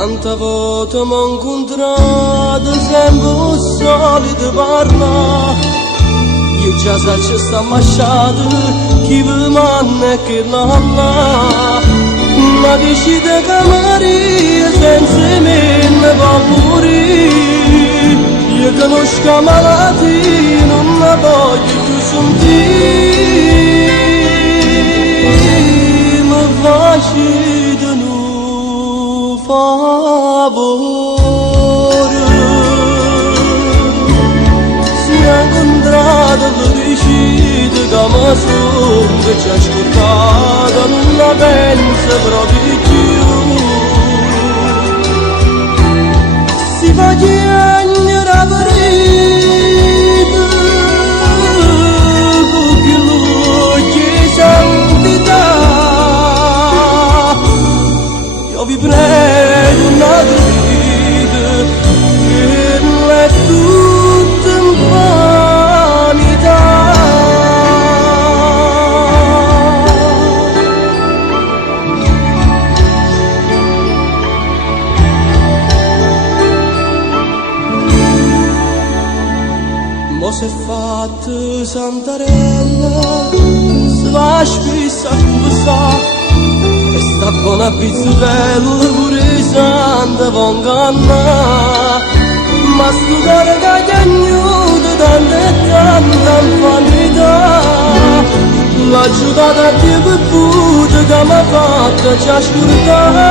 Quanta volta m'ho incontrato sempre solito parla. Io già so che sta masciato, chi vi manna e che l'alla. Ma decide che Maria senza me ne va morire. Io conosco malattie, non la voglio più sentire. Mi facete un favore, si è incontrato e decide che mi sono, che ci ha ascoltato, non la pensa proprio più. Si fa chiagnere a parete, con che luce santità. Io vi prego un'altra vita, che è tutta in vanità. Mo s'è fatta Santarella, si va spessa a conversare. E sta buona pizzurella pure santa vonganna. Ma sto cuore che ha piagnuto tanta e tanta infanità. L'ha aiutata a Dio per puta che mi ha fatto già scordare.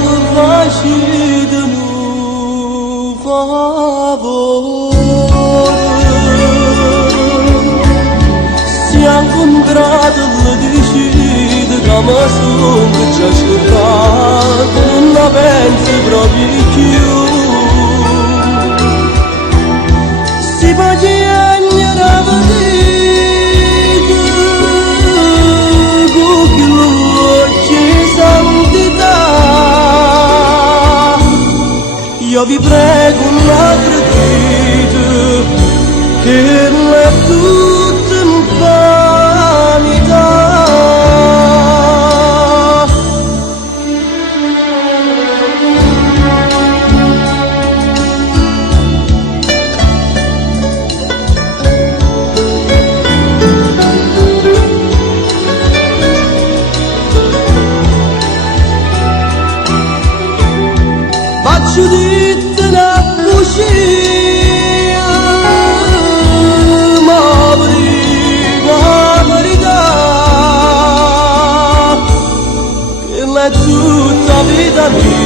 Mi facete un favore, si è incontrato e decide che mi sono, che ci ha ascoltato, non la pensi proprio più. Si fa chiagnere a vedere, con che luce santità. Io vi prego un'altra vita, che è tutta in vanità. Faccio dite una bugia, ma la verità, che è tutta vita mia.